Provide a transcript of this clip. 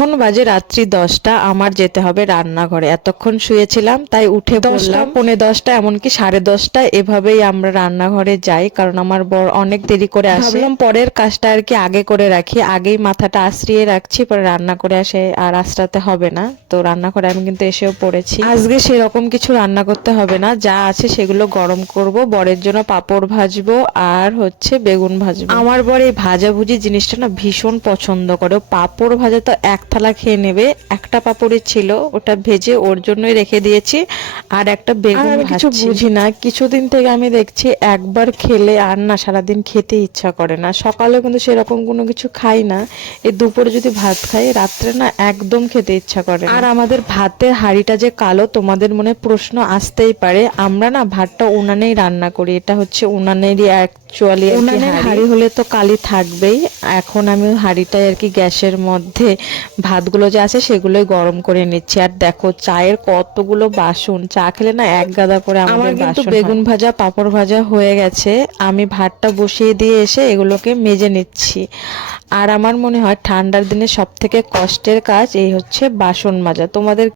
এখন বাজে রাত্রি 10টা, আমার যেতে হবে রান্নাঘরে। এতক্ষণ শুয়েছিলাম তাই উঠে পড়লাম। 10টা, 10:15, এমনকি 10:30 এভাবেই আমরা রান্নাঘরে যাই, কারণ আমার বর অনেক দেরি করে আসে। ভাবলাম পরের কাজটা আর কি আগে করে রাখি, আগেই মাথাটা আশ্রিয়ে রাখছি, পরে রান্না করে আসে আর আশ্রাতে হবে না। তো রান্নাঘরে আমি কিন্তু এসেও পড়েছি। আজকে সেরকম কিছু রান্না করতে হবে না, যা আছে সেগুলো গরম করব। বরের জন্য পাঁপড় ভাজবো আর হচ্ছে বেগুন ভাজবো। আমার বর এই ভাজাভুজি জিনিসটা না ভীষণ পছন্দ করে। পাঁপড় ভাজা তো এক থালা খেয়ে নেবে। একটা পাঁপড়ই ছিল, ওটা ভেজে ওর জন্যই রেখে দিয়েছি, আর একটা বেগুন ভাজছি। কিছু বুঝি না, কিছুদিন থেকে আমি দেখছি একবার খেলে আর না সারাদিন খেতে ইচ্ছা করে না। সকালে কিন্তু সেরকম কোনো কিছু খাই না, এই দুপুরে যদি ভাত খাই রাত্রে না একদম খেতে ইচ্ছা করে না। আর আমাদের ভাতের হাঁড়িটা যে কালো, তোমাদের মনে প্রশ্ন আসতেই পারে। আমরা না ভাতটা উনানেই রান্না করি, এটা হচ্ছে উনানেরই অ্যাকচুয়ালি উনানের হাঁড়ি হলে তো কালি থাকবেই। এখন আমি হাঁড়িটায় আর কি গ্যাসের মধ্যে ভাতগুলো যে আছে সেগুলোই গরম করে নিচ্ছি। আর দেখো চায়ের কতগুলো বাসন, চা খেলে না এক গাদা করে আমাদের কিন্তু বেগুন ভাজা পাঁপড় ভাজা হয়ে গেছে। আমি ভাতটা বসিয়ে দিয়ে এসে এগুলোকে মেজে নিচ্ছি। আর আমার মনে হয় ঠান্ডার দিনে সব থেকে কষ্টের কাজ এই হচ্ছে বাসন মাজা। তোমাদের